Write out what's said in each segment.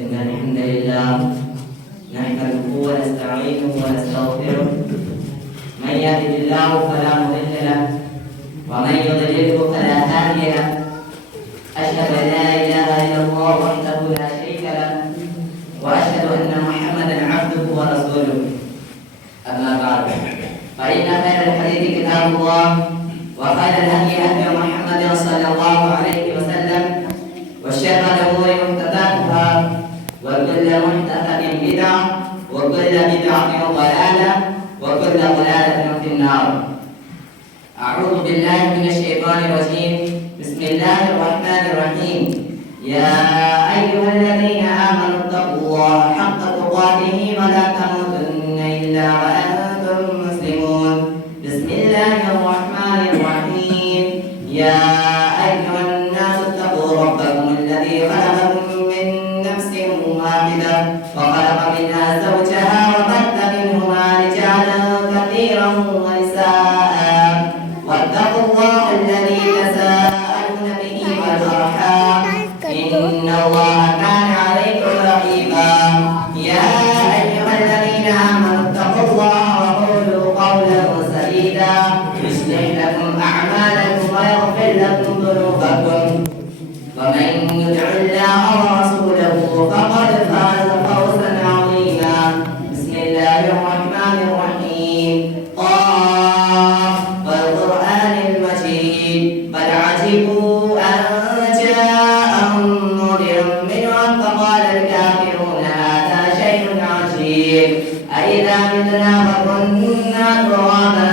إن الحمد لله نحمده ونستعينه ونستغفره من يهده الله فلا مضل له ومن يضلله فلا هادي له أشهد أن لا إله إلا الله وحده لا شريك له وأشهد أن محمدا عبده ورسوله أما بعد فإن خير الحديث كتاب الله وخير الهدي هدي محمد صلى الله عليه وسلم وشر الأمور محدثاتها وكل محدثة بدعة وكل بدعة ضلالة وكل ضلالة في النار. أعوذ بالله من الشيطان الرجيم. بسم الله الرحمن الرحيم. يا أيها الذين آمنوا اتقوا الله حق تقاته ولا تموتن إلا وأنتم مسلمون. بسم الله الرحمن الرحيم. يا أيها الناس اتقوا ربكم الذي خلقكم من نفس واحدة وخلق منها زوجها وبث منهما رجالا كثيرا ونساء واتقوا الله الذي تساءلون به والأرحام إن الله كان عليكم رقيبا. يا أيها الذين آمنوا اتقوا الله وقولوا قولا سديدا يصلح لكم أعمالكم ويغفر لكم ذنوبكم ومن يطع الله ورسوله فقد فاز فوزا عظيما. بسم الله الرحمن الرحيم. قاف والقرآن المجيد بل عجبوا أن جاءهم منذر منهم فقال الكافرون هذا شيء عجيب أإذا متنا وكنا ترابا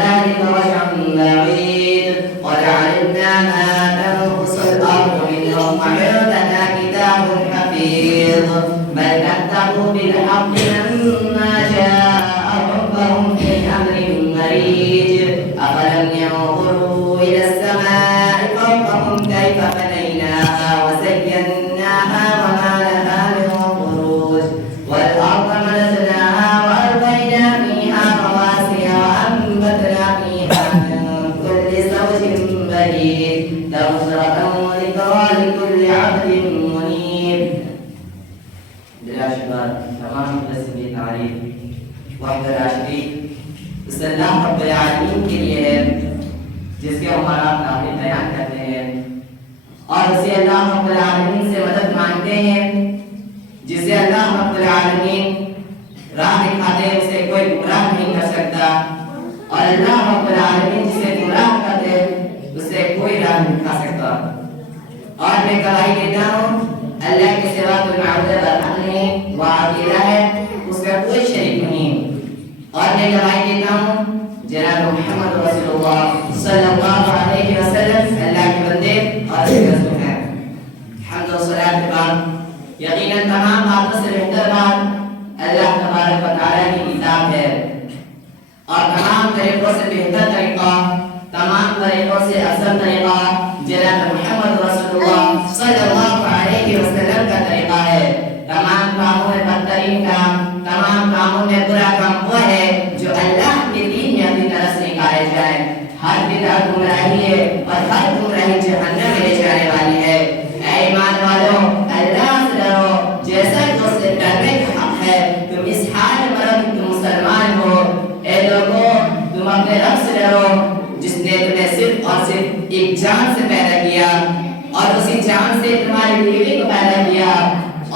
ذلك رجع بعيد قد علمنا ما تنقص الأرض منهم وعندنا كتاب حفيظ بل كذبوا بالحق لما جاءهم فهم في أمر مريج أفلم ينظروا إلى السماء فوقهم كيف بنيناها وزيناها وما لها من فروج والأرض مددناها وألقينا فيها رواسي وأنبتنا فيها من كل زوج بهيج تبصرة وذكرى لكل عبد منيب. بلا شباب تمام قسم تعریف وحدہ لا شریک اس اللہ رب العالمین کے لیے ہے جس کے ہمارا تعریف بیان کرتے ہیں اور اسے اللہ رب العالمین سے مدد مانگتے ہیں جسے اللہ رب العالمین راہ دکھاتے ہیں اسے کوئی گمراہ نہیں کر سکتا اور اللہ رب العالمین جسے گمراہ کرتے اسے کوئی راہ نہیں دکھا سکتا. اور میں گواہی دیتا ہوں اللہ کے سوا کوئی معبود برحق نہیں وعقیدہ ہے اس کا کوئی شریک نہیں. اور میں گواہی دیتا ہوں جناب محمد رسول اللہ صلی اللہ علیہ وسلم اللہ کے بندے اور اس کے رسول ہیں. حمد و صلاۃ کے بعد یقیناً تمام باتوں سے بہتر بات اللہ تبارک و تعالیٰ کی کتاب ہے اور تمام طریقوں سے بہتر طریقہ تمام طریقوں سے افضل طریقہ جناب محمد رسول اللہ صلی اللہ علیہ وسلم کا طریقہ ہے. تمام کاموں میں بدترین کام تمام کاموں میں برا کام وہ ہے جو اللہ کے دین میں اپنی طرف سے نکالے جائے. ہر بدعت گمراہی ہے اور ہر گمراہی جہنم میں لے جانے والی ہے. اے ایمان والوں اللہ سے ڈرو جیسا کہ اس سے ڈرنے کا حق ہے. تم اس حال میں مرو کہ تم مسلمان ہو. اے لوگوں تم اپنے رب سے ڈرو جس نے تمہیں صرف اور صرف ایک جان سے پیدا کیا اور اسی جان سے تمہاری بیوی کو پیدا کیا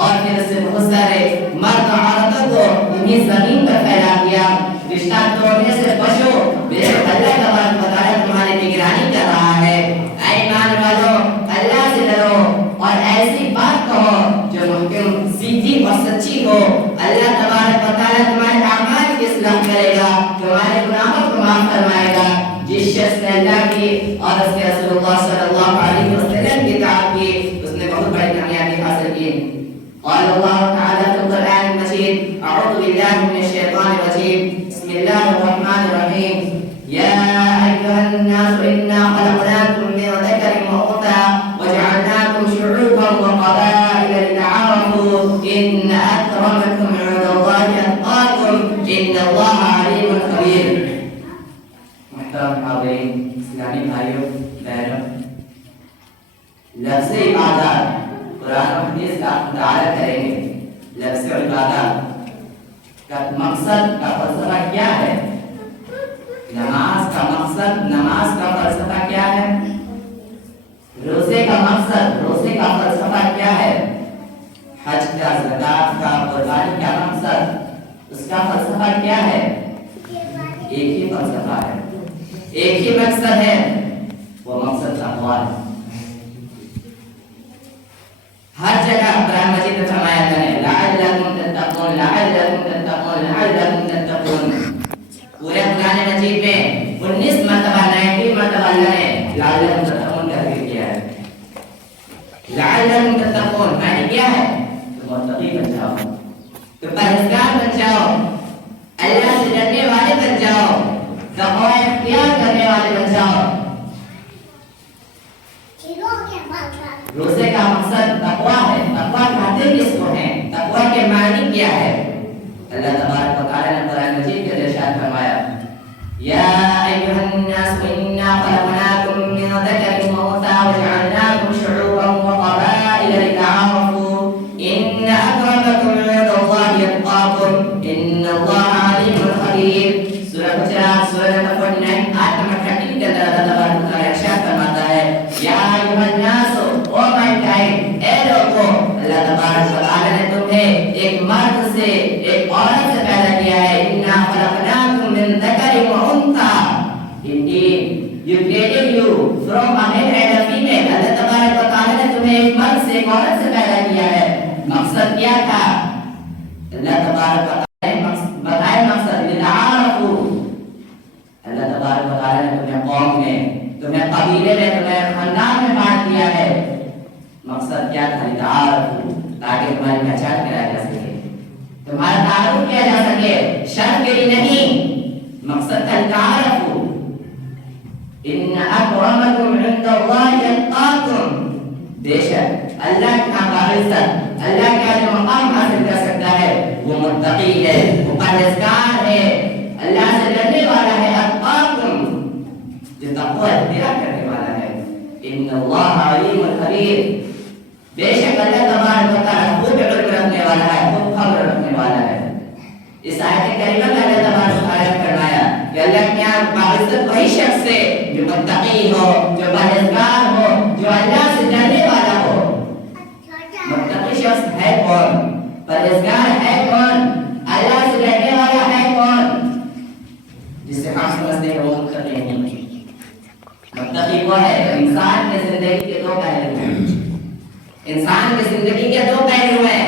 اور پھر اس سے بہت سارے مرد اور عورتوں کو انہیں زمین پر پھیلا دیا. رشتہ توڑنے سے بچو بے شک اللہ تبارک و تعالیٰ تمہاری نگرانی کر رہا ہے. اے ایمان والوں اللہ سے ڈرو اور ایسی بات کہو جو محکم سیدھی اور سچی ہو. اللہ تبارک و تعالیٰ تمہارے اعمال کی اصلاح کرے گا تمہارے گناہوں کو معاف فرمائے گا. جس شخص نے اللہ کی اور اس کے رسول اللہ صلی اللہ علیہ وسلم کی اطاعت کی اس نے بہت بڑی کامیابی حاصل کی. قال الله تعالى في القرآن المجيد أعوذ بالله من الشيطان الرجيم. بسم الله الرحمن الرحيم. يا أيها الناس إنا خلقناكم من ذكر وأنثى وجعلناكم شعوبا وقبائل لتعارفوا إن أكرمكم عند الله أتقاكم إن الله عليم خبير. محترم حاضرین اسلامی بھائیوں بہنوں لفظ عبادت قرآن و حدیث کا مطالعہ کریں گے. لفظ عبادت کا مقصد کا فلسفہ کیا ہے؟ نماز کا مقصد، نماز کا فلسفہ کیا ہے؟ روزے کا مقصد، روزے کا فلسفہ کیا ہے؟ حج کا، زکات کا، قربانی کا مقصد، اس کا فلسفہ کیا ہے؟ ایک ہی فلسفہ ہے، ایک ہی مقصد ہے، وہ مقصد تقویٰ ہے. ہر جگہ قرآن مجید میں فرمایا گیا ہے لعلکم تتقون، لعلکم تتقون، لعلکم تتقون. پورے قرآن مجید میں 19 مرتبہ 19 مرتبہ اللہ نے لعلکم تتقون کا ذکر کیا ہے. لعلکم تتقون معنی کیا ہے؟ تم متقی بن جاؤ، تم پرہیزگار بن جاؤ، اللہ سے ڈرنے والے بن جاؤ، تقوی اختیار کرنے والے بن جاؤ. روزے کا مقصد تقویٰ ہے. تقویٰ کہتے کس کو ہیں؟ تقویٰ کے معنی کیا ہے؟ اللہ تبارک و تعالی نے قرآن مجید کے ارشاد فرمایا یا ایھا الناس انا خلقناکم من ذکر و انثی وجعلناکم شعوبا وقبائل لتعارفوا ان اکرمکم عند اللہ اتقاکم ان اللہ علیم خبیر. سورہ حجرات سورہ نمبر 49 آیت نمبر 13 کے اندر اللہ تبارک و تعالی ارشاد فرماتا ہے یا ایھا الناس او مینکائنڈ، اے لوگوں، اللہ تبارک و تعالی نے تمہیں ایک مرد سے ایک عورت سے پیدا کیا ہے. انا خلقناکم من ذکر و انثی، indeed you created you from a male and a female. اللہ تبارک و تعالی نے تمہیں ایک مرد سے ایک عورت سے پیدا کیا ہے. مقصد کیا تھا؟ اللہ تبارک و تعالی نے بتایا مقصد لتعارفوا. اللہ تبارک و تعالی نے تمہیں قوم میں، تمہیں قبیلے میں، تمہیں خاندان میں بانٹ دیا ہے. مقصد کیا تھا؟ لتعارفوا، تاکہ تمہاری پہچان کرائی جا سکے، تمہارا تعارف کیا جا سکے، شرط کے لیے نہیں. مقصد تھا لتعارفوا. ان اکرمکم عند اللہ اتقاکم، بے شک اللہ کا باعزت، اللہ کا جو مقام حاصل کر سکتا ہے وہ متقی ہے، وہ پرہیزگار ہے، اللہ سے ڈرنے والا ہے. اتقاکم، جو تقوی اختیار کرنے والا ہے. ان اللہ علیم خبیر، بے شک اللہ تبارک و تعالی خود علم رکھنے والا ہے، خود خبر رکھنے والا ہے. اس آیت کریمہ میں اللہ تبارک و تعالی نے فرمایا کہ اللہ کے یہاں باعزت وہی شخص ہے جو متقی ہو، جو پرہیزگار ہو، جو اللہ سے ڈرنے والا ہو. متقی شخص ہے کون؟ پرہیزگار ہے کون؟ اللہ سے ڈرنے والا ہے کون؟ جسے ہم سمجھتے ہیں وہ متقی نہیں. متقی وہ ہے انسان کی زندگی کے دو پہلو ہیں. انسان کی زندگی کے دو پہلو ہیں،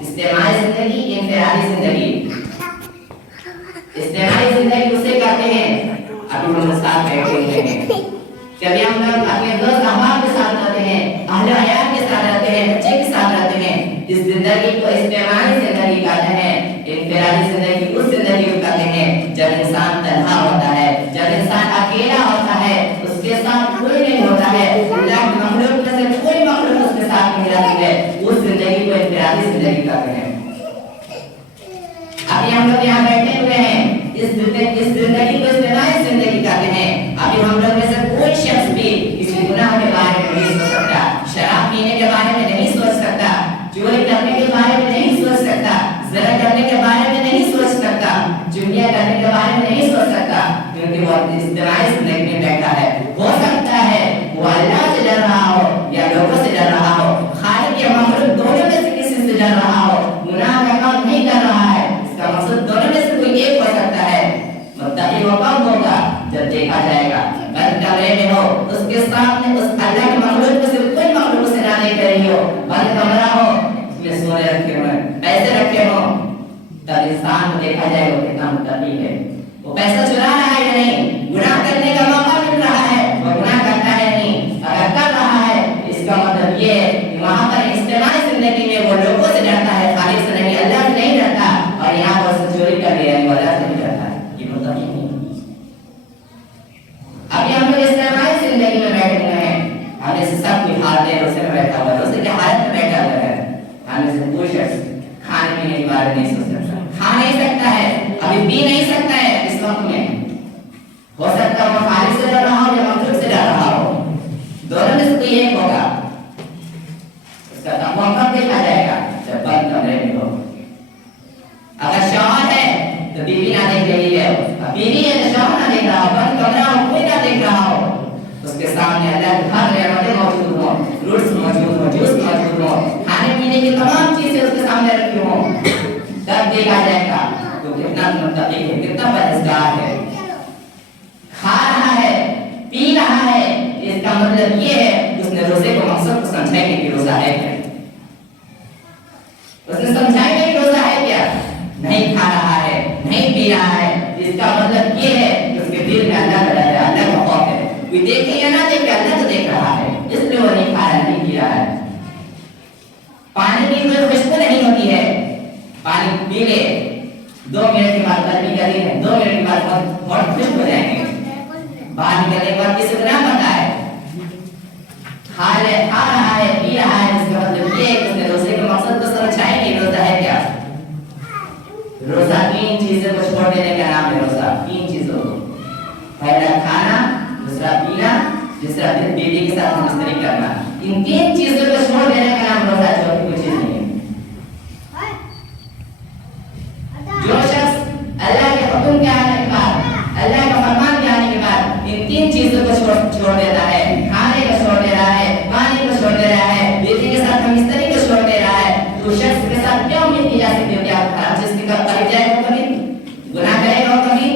اجتماعی زندگی، انفرادی زندگی. اجتماعی زندگی اسے کہتے ہیں ابھی ہم ساتھ بیٹھے ہوئے ہیں، کبھی ہم لوگ اپنے دوست احباب کے ساتھ رہتے ہیں، اہل عیال کے ساتھ رہتے ہیں، بچے کے ساتھ رہتے ہیں. اس زندگی کو اجتماعی زندگی کہتے ہیں. انفرادی زندگی اس زندگی کو کہتے ہیں جب انسان تنہا ہوتا ہے، جب انسان اکیلا ہوتا ہے، اس کے ساتھ کوئی نہیں ہوتا ہے، اللہ کی مخلوق میں سے کوئی مخلوق اس کے ساتھ نہیں رہتی ہے. اس زندگی کو انفرادی زندگی کہتے ہیں. ابھی ہم لوگ یہاں بیٹھے ہوئے ہیں، اس زندگی کو اجتماعی زندگی کہتے ہیں. ابھی ہم لوگ میں سے کوئی شخص بھی کسی گناہ کے بارے میں نہیں سوچ سکتا، شراب پینے کے بارے میں نہیں سوچ سکتا، چوری کرنے کے بارے میں نہیں سوچ سکتا، زنا کرنے کے بارے میں نہیں سوچ سکتا، چغلیاں کرنے کے بارے میں نہیں سوچ سکتا، کیونکہ وہ اجتماعی زندگی میں بیٹھا ہے. ہو سکتا ہے وہ اللہ سے ڈر رہا ہو یا لوگوں سے ڈر رہا ہو، خالق یا مخلوق دونوں میں سے کسی سے ڈر رہا ہو، گناہ کا کام نہیں کر رہا ہے. اس کا مقصد دونوں میں سے کوئی ایک ہو سکتا ہے. متقی وہ کب ہوگا؟ جب دیکھا جائے گا بند کمرے میں ہو، اس کے سامنے اس اللہ کے مخلوق میں سے کوئی مخلوق سے نہ دیکھ رہی ہو، بند کمرہ ہو، اس میں سونے رکھے ہوئے، پیسے رکھے ہو، تب انسان کو دیکھا جائے گا کتنا متقی ہے. وہ پیسہ چرا رہا ہے یا نہیں، گناہ کرنے کا موقع مل رہا ہے، وہ گناہ کرتا ہے نہیں. اگر کر رہا ہے اس کا مطلب یہ ہے کہ وہاں پر اجتماعی زندگی میں وہ لوگوں سے ڈرتا ہے، خالق سے نہیں، اللہ سے نہیں ڈرتا. اور یہاں پر چوری کر لیا ہے، وہ اللہ سے نہیں ڈرتا ہے. یہ متقی نہیں. ابھی ہم لوگ اجتماعی زندگی میں بیٹھے ہوئے ہیں، ہمیں سے سب کوئی حالت ہے، روزے میں بیٹھا ہوا ہے، روزے کی حالت میں بیٹھا ہوا ہے. ہمیں سے کوئی شخص کھانے پینے کے بارے میں نہیں سوچ سکتا، کھا نہیں سکتا ہے، ابھی پی نہیں سکتا ہے. اس وقت میں ہو سکتا ہے وہ خالق سے ڈر رہا ہو یا مخلوق سے ڈر رہا ہو، دونوں میں سے کوئی ایک ہوگا. اس کا تقویٰ کب دیکھا جائے گا؟ جب بند کمرے میں ہو. اگر شوہر ہے تو بیوی نہ دیکھ رہی ہے، بیوی ہے تو شوہر نہ دیکھ رہا ہو، بند کمرہ ہو کوئی نہ دیکھ رہا ہو، اس کے سامنے اللہ کی ہر نعمتیں موجود ہوں، روٹس موجود ہوں، جوس موجود ہوں، کھانے پینے کی تمام چیزیں اس کے سامنے رکھی ہوں، تب دیکھا جائے گا تو کتنا متقی ہے، کتنا پرہیزگار ہے. کھا رہا ہے، پی رہا ہے، اس کا مطلب یہ ہے اس نے روزے کو مقصد کو سمجھا ہے کہ روزہ ہے کیا. اس نے سمجھا ہے کہ روزہ ہے کیا. نہیں کھا رہا ہے، نہیں پی رہا ہے، اس کا مطلب یہ ہے کہ اس کے دل میں اللہ کا ڈر ہے، اللہ کا خوف ہے. کوئی دیکھے یا نہ دیکھے اللہ تو دیکھ رہا ہے، اس لیے وہ نہیں کھا رہا ہے، نہیں پی رہا ہے. پانی کی کوئی خوشبو نہیں ہوتی ہے، پانی پی لے 2 منٹ کے بعد گرمی کا دن ہے، 2 منٹ کے بعد بہت خوشک ہو جائیں گے. باہر نکلنے کے بعد کسی کو نہ پتا ہے. کھا رہا ہے، پی رہا ہے، اس کا مطلب یہ ہے کہ اس نے روزے کے مقصد کو سمجھا ہے کہ روزہ ہے کیا. روزہ 3 چیزوں کو چھوڑ دینے کا نام ہے روزہ. 3 چیزوں کو، پہلا کھانا، دوسرا پینا، تیسرا بیوی کے ساتھ مشترک کرنا. ان 3 چیزوں کو چھوڑ دینے کا نام روزہ ہے، جو کوئی چیز نہیں ہے. جو شخص اللہ کے حکم کے آنے کے بعد، اللہ کا فرمان کے آنے کے بعد ان 3 چیزوں کو چھوڑ دیتا ہے، کھانے کو چھوڑ دے رہا ہے، پانی کو چھوڑ دے رہا ہے، بیوی کے ساتھ مشترک کو چھوڑ دے رہا ہے، تو شخص کے ساتھ کیوں امید کی جا سکتی ہے کہ آپ خراب چیز کی طرف پڑ جائے گا، کبھی گناہ کرے گا کبھی.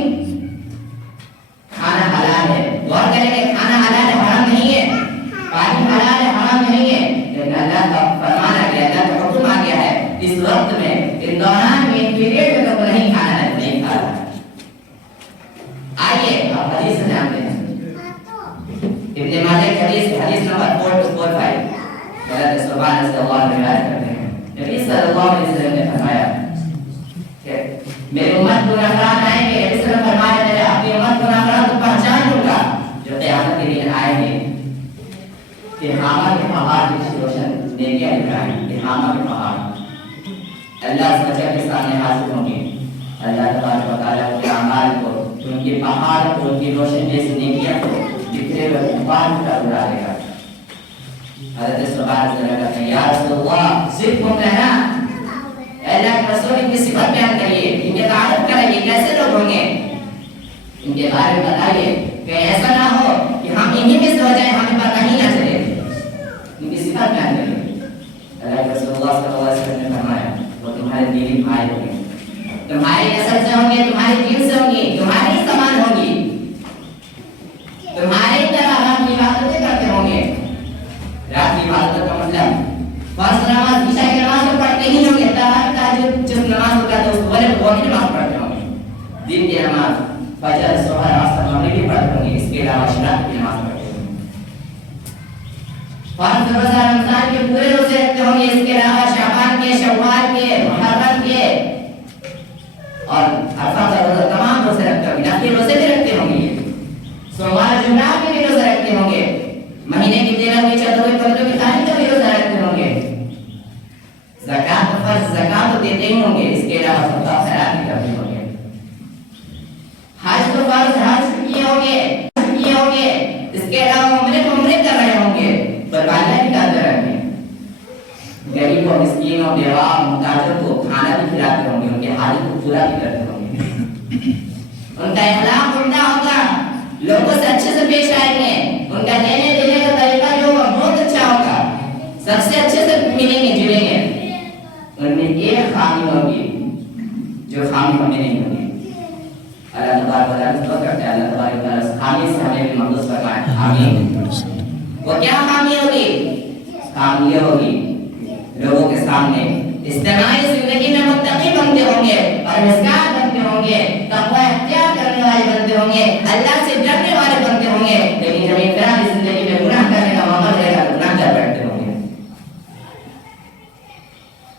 کھانا حلال ہے، غور کریں کہ کھانا حلال ہے، حرام نہیں ہے. پانی حلال ہے، حرام نہیں ہے. لیکن اللہ کا فرمان آ گیا، اللہ کا حکم آ گیا ہے اس وقت میں، اس دوران میں، پیریڈ میں تو نہیں کھانا ہے، نہیں کھا رہا ہے. آئیے آپ حدیث سے جانتے ہیں. ابن ماجہ کی حدیث نمبر 445 حضرت ثوبان رضی اللہ عنہ روایت کرتے ہیں. نبی صلی اللہ علیہ وسلم نے فرمایا کہ میری امت کو نفرات آئیں گے. نبی صلی اللہ علیہ وسلم فرمایا میں اپنی امت کو نفرات کو پہچان لوں گا جو قیامت کے دن آئیں گے. تہامہ کے پہاڑ کی روشن نیکیاں دکھائیں. تہامہ کے پہاڑ اللہ سے بچہ کے سامنے حاضر ہوں گے. اللہ تبارک و تعالیٰ کے اعمال کو، ان کے پہاڑ کو، ان کی روشن جیسی نیکیاں کو بکھرے ہوئے طوفان کی طرح اڑا دے گا. حضرت ثوبان رضی اللہ عنہ کہتے ہیں یا رسول اللہ صفہم لنا، اللہ کے رسول ان کی صفت بیان کریے، ان کے تعارف کرائیے، کیسے لوگ ہوں گے، ان کے بارے میں بتائیے کہ ایسا نہ ہو کہ ہم انہی میں سے ہو جائیں، ہمیں پتہ ہی نہ چلے. ان کی صفت بیان کریے. اللہ کے رسول اللہ صلی اللہ علیہ وسلم نے فرمایا وہ تمہارے دینی بھائی ہوں گے، تمہاری نسل سے ہوں گے، تمہاری دین سے ہوں گی، تمہاری سمان ہوں گی، تمہاری طرح رات کی عبادتیں کرتے ہوں گے. رات کی عبادت کا مطلب فرض نماز، عشاء کی نماز کو پڑھتے ہی ہوں گے، تہجد جس نماز ہوتا ہے وہ بھی نماز پڑھتے ہوں گے. دن کی نماز فجر، ظہر، عصر، مغرب بھی پڑھتے ہوں گے. اس کے علاوہ شراب کی نماز پڑھتے ہوں گے. فرض روزہ رمضان کے پورے روزے رکھتے ہوں گے. اس کے علاوہ شعبان کے، شوال کے، محرم کے اور عرفہ کا روزہ تمام روزے رکھتے ہوں گے. نفلی روزے بھی رکھتے ہوں گے. سوموار جمعرات کے بھی روزہ رکھتے ہوں گے. مہینے کی 13ویں 14ویں 15ویں تاریخ کا بھی روزہ رکھتے ہوں گے. زکات فرض زکات دیتے ہی ہوں گے. اس کے علاوہ صدقہ خیرات بھی کرتے ہوں گے. حج کو فرض حج کیے ہوں گے. اس کے علاوہ عمرے کر رہے ہوں گے. قربانیاں بھی کرتے رہیں گے. غریبوں، مسکینوں، بیواؤں، محتاجوں کو کھانا بھی کھلاتے ہوں گے. ان کے حاجت کو پورا بھی کرتے ہوں گے. ان کا اخلاق عمدہ ہوگا. لوگوں سے اچھے سے پیش آئیں گے. ان کا لینے دینے کا طریقہ جو ہوگا بہت اچھا ہوگا. سب سے اچھے سے ملیں گے، جلیں گے. ان میں ایک خامی ہوگی جو خامی ہمیں نہیں ہوگی. اللہ تبارک و تعالیٰ سے دعا کرتے ہیں اللہ تبارک و تعالیٰ اس خامی سے ہمیں بھی محفوظ فرمائے. آمین. وہ کیا خامی ہوگی؟ خامی یہ ہوگی لوگوں کے سامنے اجتماعی زندگی میں متقی بنتے ہوں گے، پرہیزگار بنتے ہوں گے، تقوی اختیار کرنے والے بنتے ہوں گے، اللہ سے ڈرنے والے بنتے ہوں گے. لیکن جب انفرادی زندگی میں گناہ کرنے کا موقع ملے گا تو گناہ کر بیٹھتے ہوں گے.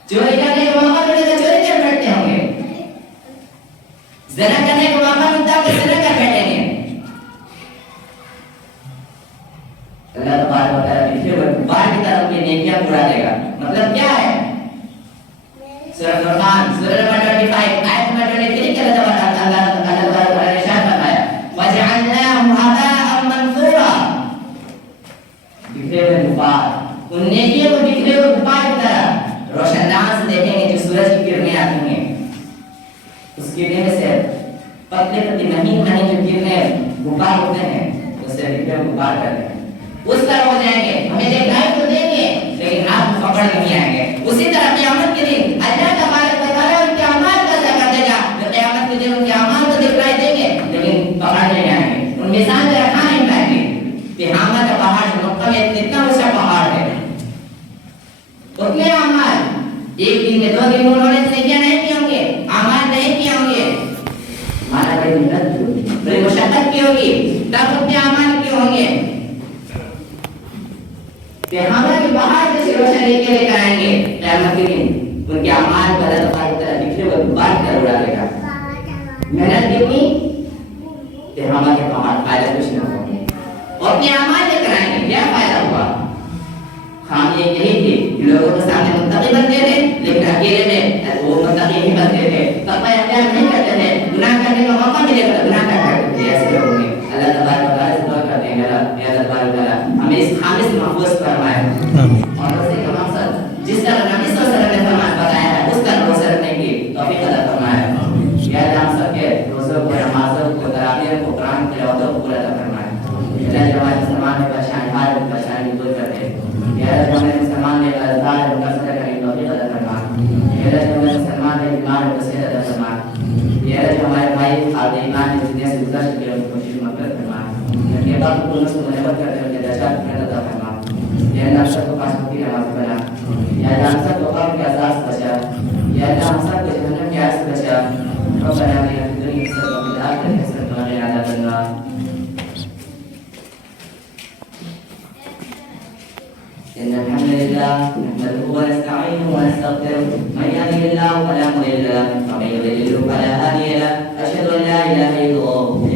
چوری کرنے کا موقع ملے گا چوری کر بیٹھتے ہوں گے. زنا کرنے کا موقع ملتا ہے تو زنا کر بیٹھیں گے. اللہ تبارک و تعالیٰ پھر بار کی طرف یہ نیکیاں اڑا دے گا. مطلب کیا ہے؟ سورہ فرقان سورہ نمبر 25 آیت نمبر 23 کے اللہ تبارک و تعالیٰ نے ارشاد فرمایا وَجَعَلْنَاهُ هَبَاءً مَنْثُورًا. بکھرے ہوئے غبار، ان نیکیوں کو بکھرے ہوئے غبار آسمان سے دیکھیں گے جو سورج کی کرنیں آتی ہیں، اس کرنے میں سے پتلے پتلے مہین مہین جو کرنیں غبار ہوتے ہیں اس سے دل کو غبار کرتے ہیں، اس طرح ہو جائیں گے. ہمیں دکھائی تو دیں گے لیکن آپ کو پکڑ نہیں آئیں گے. اسی طرح قیامت کے دن اللہ تبارک و تعالیٰ ان کے اعمال کا ادا کر دے گا. قیامت کے دن ان کے اعمال کو دکھائی دیں گے لیکن پکڑ نہیں آئیں گے. ان میزان میں رکھا نہیں پائیں گے. تہامہ کا پہاڑ مکہ میں اتنا اونچا پہاڑ ہے، اتنے اعمال ایک دن میں 2 دن میں انہوں نے نیکیاں نہیں کی ہوں گے، اعمال نہیں کیے ہوں گے. ہمارا بڑی محنت کی ہوگی، بڑی مشقت کی ہوگی، تب اپنے اعمال کیے ہوں گے. تہامہ کے پہاڑ جیسی روشنی لے کے لے کر آئیں گے قیامت کے دن. ان کے اعمال کو اللہ تعالیٰ کی طرح بکھرے ہوئے غبار کر اڑا دے گا. محنت کتنی، تہامہ کے پہاڑ فائدہ کچھ نہ ہوں گے. اور اپنے اعمال لے کر آئیں گے، کیا فائدہ ہوا؟ خامی یہی تھی کہ لوگوں کے سامنے متقی بنتے تھے لیکن اکیلے میں وہ متقی نہیں بنتے تھے، تقوی اختیار نہیں کرتے تھے، گناہ کرنے کا موقع ملے گا گناہ کرتے تھے. ایسے لوگوں نے اللہ تبارک و تعالیٰ سے دعا کرتے ہیں یا اللہ تبارک و تعالیٰ ہمیں اس خامی سے محفوظ فرمائے. اور دوسرے کا مقصد جس طرح نبی صلی اللہ علیہ وسلم نے فرمان بتایا ہے اس طرح روزہ رکھنے کی توفیق عطا فرمائے. یا اللہ ہم سب کے روزوں کو، نمازوں کو، تراویح کو، قرآن کی تلاوتوں کو پورا عطا فرمائے. اللہ ہمارے مسلمان میں پریشانی ہر پریشانی دور کر دے. یا اللہ ہمارے مسلمان میں اذکار ہے مقصد کرنے کی توفیق عطا فرمائے. یا اللہ ہمارے مسلمان میں ایمان و صحت عطا فرمائے. یا اللہ ہمارے بھائی خالد ایمان کی دنیا سے گزر چکے ان کو خوشی مغفرت فرمائے. یا اللہ کو نصر و نعمت کرتے ہیں ان کے درجات میں عطا فرمائے. یا اللہ سب کو پاس کی نماز بنا. یا اللہ ہم سب کو قبر کے عذاب سے بچا. یا اللہ ہم سب کو جہنم کے آگ سے بچا. ربنا آتنا فی الدنیا حسنة وفي الآخرة حسنة وقنا عذاب النار. إن الحمد لله نحمده ونستعينه ونستغفره، من يهده الله فلا مضل له ومن يضلل فلا هادي له. أشهد أن لا إله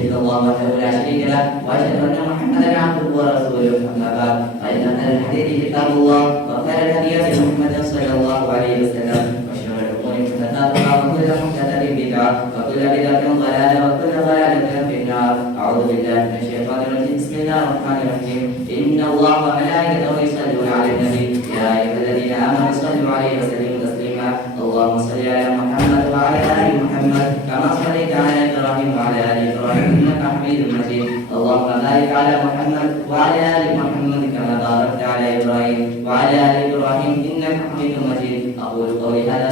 إلا الله وحده لا شريك له وأشهد أن محمدا عبده ورسوله. أما بعد فإن خير الحديث كتاب الله وخير الهدي هدي محمد صلى الله عليه وسلم وشر الأمور محدثاتها وكل محدثة بدعة وكل بدعة ضلالة وكل ضلالة في النار. أعوذ بالله من الشيطان الرجيم. بسم الله الرحمن الرحيم. إن الله وملائكته يصلون على النبي يا أيها الذين آمنوا صلوا عليه وسلموا تسليما. اللهم صل على محمد وعلى آل محمد كما صليت على إبراهيم وعلى آل إبراهيم إنك حميد مجيد. اللهم بارك على محمد وعلى آل محمد كما باركت على إبراهيم وعلى آل إبراهيم إنك حميد مجيد. أقول قولي هذا